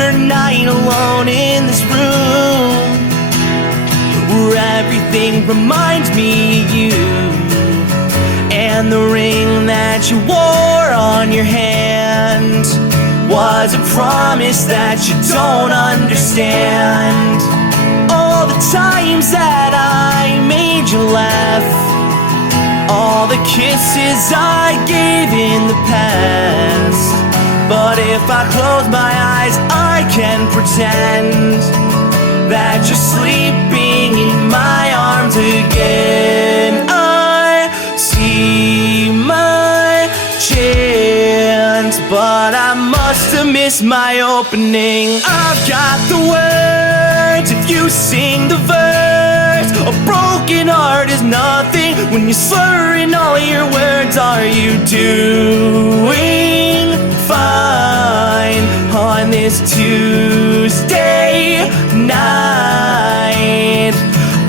another night alone in this room, where everything reminds me of you, and the ring that you wore on your hand was a promise that you don't understand. All the times that I made you laugh, all the kisses I gave in the past. But if I close my eyes, I can pretend that you're sleeping in my arms again. I see my chance, but I must have missed my opening. I've got the words if you sing the verse. A broken heart is nothing when you're slurring all your words. Are you doing fine on this Tuesday night?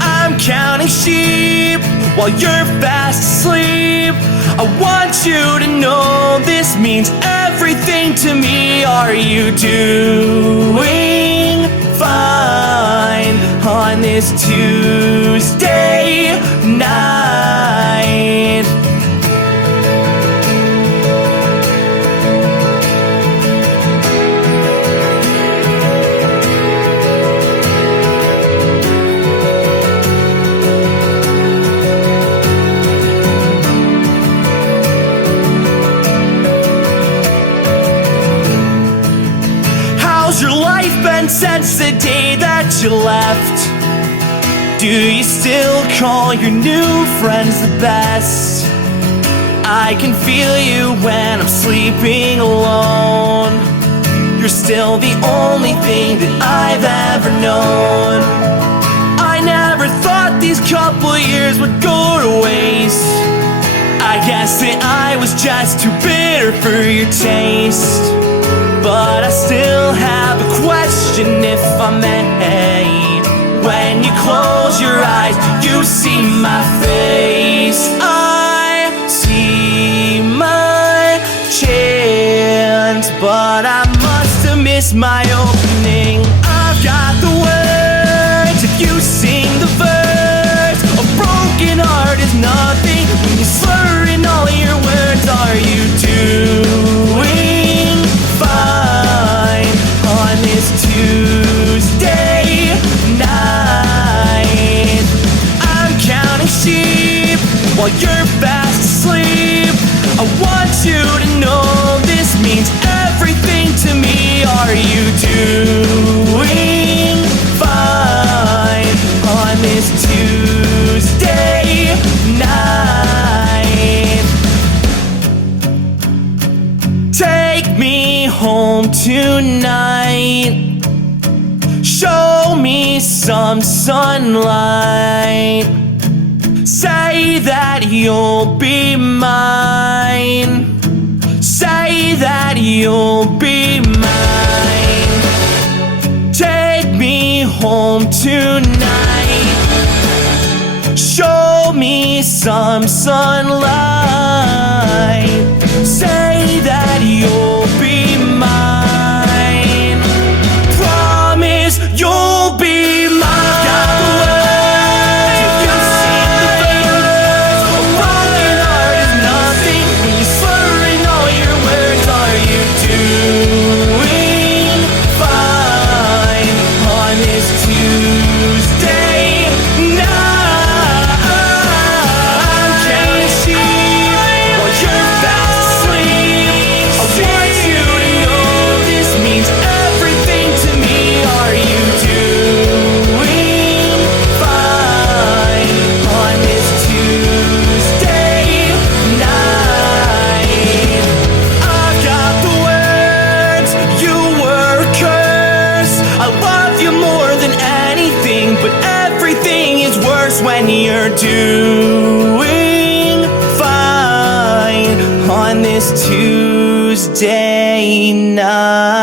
I'm counting sheep while you're fast asleep. I want you to know this means everything to me. Are you doing fine on this Tuesday night? How's your life been since the day that you left? Do you still call your new friends the best? I can feel you when I'm sleeping alone. You're still the only thing that I've ever known. I never thought these couple years would go to waste. I guess that I was just too bitter for your taste. But I still have a question, if I may. When you close your eyes, do you see my face? I see my chance, but I must have missed my opening. I've got the words if you sing the verse. A broken heart is nothing when you're slurring all your words. Are you doing fine on this Tuesday night? I'm counting sheep while you're fast asleep. I want you to know this means everything to me. Are you doing fine on this Tuesday night? Take me home tonight. Show me some sunlight. Say that you'll be mine. Say that you'll be mine. Take me home tonight. Show me some sunlight. Say that you'll be mine. Promise you'll be mine. I've got the words if you sing the verse. A broken heart is nothing when you're slurring all your words. Are you doing fine on this Tuesday night? I'm counting sheep while you're fast asleep. I want you to know this means everything to me. Are you doing fine on this Tuesday night? I've got the words, you were a curse. I love you more than anything, but everything is worse when you're doing fine on this Tuesday night.